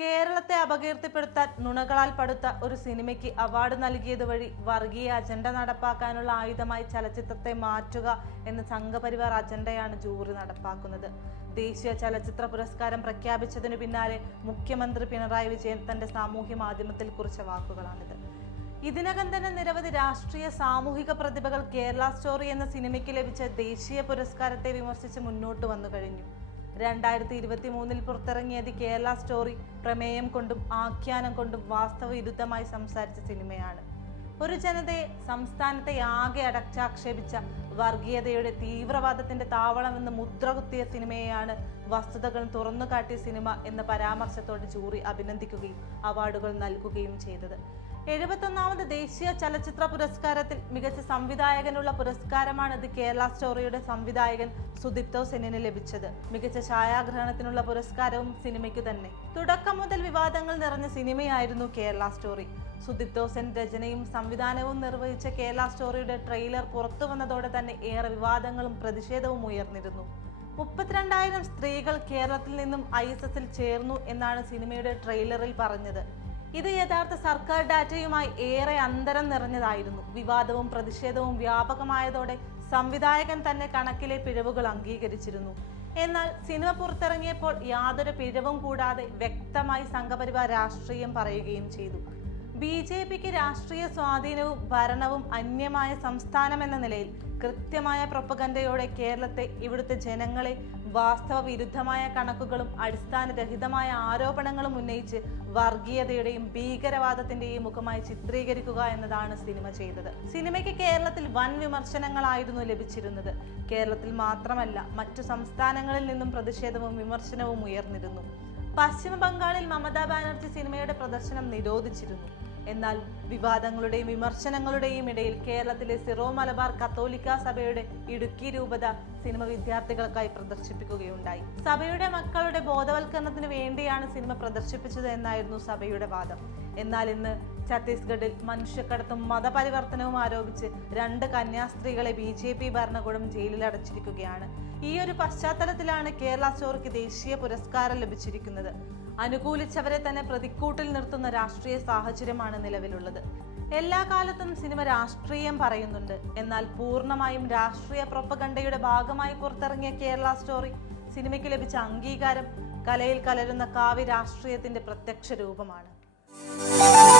കേരളത്തെ അപകീർത്തിപ്പെടുത്താൻ നുണകളാൽ പടുത്ത ഒരു സിനിമയ്ക്ക് അവാർഡ് നൽകിയത് വഴി വർഗീയ അജണ്ട നടപ്പാക്കാനുള്ള ആയുധമായി ചലച്ചിത്രത്തെ മാറ്റുക എന്ന സംഘപരിവാർ അജണ്ടയാണ് ജൂറി നടപ്പാക്കുന്നത്. ദേശീയ ചലച്ചിത്ര പുരസ്കാരം പ്രഖ്യാപിച്ചതിനു പിന്നാലെ മുഖ്യമന്ത്രി പിണറായി വിജയൻ തന്റെ സാമൂഹ്യ മാധ്യമത്തിൽ കുറിച്ച വാക്കുകളാണിത്. ഇതിനകം തന്നെ നിരവധി രാഷ്ട്രീയ സാമൂഹിക പ്രതിഭകൾ കേരള സ്റ്റോറി എന്ന സിനിമയ്ക്ക് ലഭിച്ച ദേശീയ പുരസ്കാരത്തെ വിമർശിച്ച് മുന്നോട്ട് വന്നു കഴിഞ്ഞു. രണ്ടായിരത്തി ഇരുപത്തി മൂന്നിൽ പുറത്തിറങ്ങിയത് കേരള സ്റ്റോറി പ്രമേയം കൊണ്ടും ആഖ്യാനം കൊണ്ടും വാസ്തവ വിരുദ്ധമായി സംസാരിച്ച സിനിമയാണ്. ഒരു ജനതയെ സംസ്ഥാനത്തെ ആകെ അടച്ചാക്ഷേപിച്ച വർഗീയതയുടെ തീവ്രവാദത്തിന്റെ താവളമെന്ന് മുദ്ര കുത്തിയ സിനിമയെയാണ് വസ്തുതകൾ തുറന്നു കാട്ടിയ സിനിമ എന്ന പരാമർശത്തോടെ ജൂറി അഭിനന്ദിക്കുകയും അവാർഡുകൾ നൽകുകയും ചെയ്തത്. എഴുപത്തൊന്നാമത് ദേശീയ ചലച്ചിത്ര പുരസ്കാരത്തിൽ മികച്ച സംവിധായകനുള്ള പുരസ്കാരമാണ് ഇത് കേരള സ്റ്റോറിയുടെ സംവിധായകൻ സുദീപ്തോ സെന്നിന് ലഭിച്ചത്. മികച്ച ഛായാഗ്രഹണത്തിനുള്ള പുരസ്കാരവും സിനിമയ്ക്ക് തന്നെ. തുടക്കം മുതൽ വിവാദങ്ങൾ നിറഞ്ഞ സിനിമയായിരുന്നു കേരള സ്റ്റോറി. സുദീപ്തോ സെൻ രചനയും സംവിധാനവും നിർവഹിച്ച കേരള സ്റ്റോറിയുടെ ട്രെയിലർ പുറത്തു വന്നതോടെ തന്നെ ഏറെ വിവാദങ്ങളും പ്രതിഷേധവും ഉയർന്നിരുന്നു. മുപ്പത്തിരണ്ടായിരം സ്ത്രീകൾ കേരളത്തിൽ നിന്നും ഐ എസ് എസിൽ ചേർന്നു എന്നാണ് സിനിമയുടെ ട്രെയിലറിൽ പറഞ്ഞത്. ഇത് യഥാർത്ഥ സർക്കാർ ഡാറ്റയുമായി ഏറെ അന്തരം നിറഞ്ഞതായിരുന്നു. വിവാദവും പ്രതിഷേധവും വ്യാപകമായതോടെ സംവിധായകൻ തന്നെ കണക്കിലെ പിഴവുകൾ അംഗീകരിച്ചിരുന്നു. എന്നാൽ സിനിമ പുറത്തിറങ്ങിയപ്പോൾ യാതൊരു പിഴവും കൂടാതെ വ്യക്തമായി സംഘപരിവാർ രാഷ്ട്രീയം പറയുകയും ചെയ്തു. ബി ജെ പിക്ക് രാഷ്ട്രീയ സ്വാധീനവും ഭരണവും അന്യമായ സംസ്ഥാനമെന്ന നിലയിൽ കൃത്യമായ പ്രൊപ്പഗൻഡയോടെ കേരളത്തെ ഇവിടുത്തെ ജനങ്ങളെ വാസ്തവ വിരുദ്ധമായ കണക്കുകളും അടിസ്ഥാനരഹിതമായ ആരോപണങ്ങളും ഉന്നയിച്ച് വർഗീയതയുടെയും ഭീകരവാദത്തിന്റെയും മുഖമായി ചിത്രീകരിക്കുക എന്നതാണ് സിനിമ ചെയ്തത്. സിനിമയ്ക്ക് കേരളത്തിൽ വൻ വിമർശനങ്ങളായിരുന്നു ലഭിച്ചിരുന്നത്. കേരളത്തിൽ മാത്രമല്ല മറ്റു സംസ്ഥാനങ്ങളിൽ നിന്നും പ്രതിഷേധവും വിമർശനവും ഉയർന്നിരുന്നു. പശ്ചിമ ബംഗാളിൽ മമതാ ബാനർജി സിനിമയുടെ പ്രദർശനം നിരോധിച്ചിരുന്നു. എന്നാൽ വിവാദങ്ങളുടെയും വിമർശനങ്ങളുടെയും ഇടയിൽ കേരളത്തിലെ സിറോ മലബാർ കത്തോലിക്ക സഭയുടെ ഇടുക്കി രൂപത സിനിമ വിദ്യാർത്ഥികൾക്കായി പ്രദർശിപ്പിക്കുകയുണ്ടായി. സഭയുടെ മക്കളുടെ ബോധവൽക്കരണത്തിന് വേണ്ടിയാണ് സിനിമ പ്രദർശിപ്പിച്ചത് എന്നായിരുന്നു സഭയുടെ വാദം. എന്നാൽ ഇന്ന് ഛത്തീസ്ഗഡിൽ മനുഷ്യക്കടത്തും മതപരിവർത്തനവും ആരോപിച്ച് രണ്ട് കന്യാസ്ത്രീകളെ ബി ജെ പി ഭരണകൂടം ജയിലിൽ അടച്ചിരിക്കുകയാണ്. ഈ ഒരു പശ്ചാത്തലത്തിലാണ് കേരള സ്റ്റോറിക്ക് ദേശീയ പുരസ്കാരം ലഭിച്ചിരിക്കുന്നത്. അനുകൂലിച്ചവരെ തന്നെ പ്രതിക്കൂട്ടിൽ നിർത്തുന്ന രാഷ്ട്രീയ സാഹചര്യമാണ് നിലവിലുള്ളത്. എല്ലാ കാലത്തും സിനിമ രാഷ്ട്രീയം പറയുന്നുണ്ട്. എന്നാൽ പൂർണമായും രാഷ്ട്രീയ പ്രൊപ്പഗണ്ടയുടെ ഭാഗമായി പുറത്തിറങ്ങിയ കേരള സ്റ്റോറി സിനിമയ്ക്ക് ലഭിച്ച അംഗീകാരം കലയിൽ കലരുന്ന കാവ്യ രാഷ്ട്രീയത്തിന്റെ പ്രത്യക്ഷ രൂപമാണ്. Música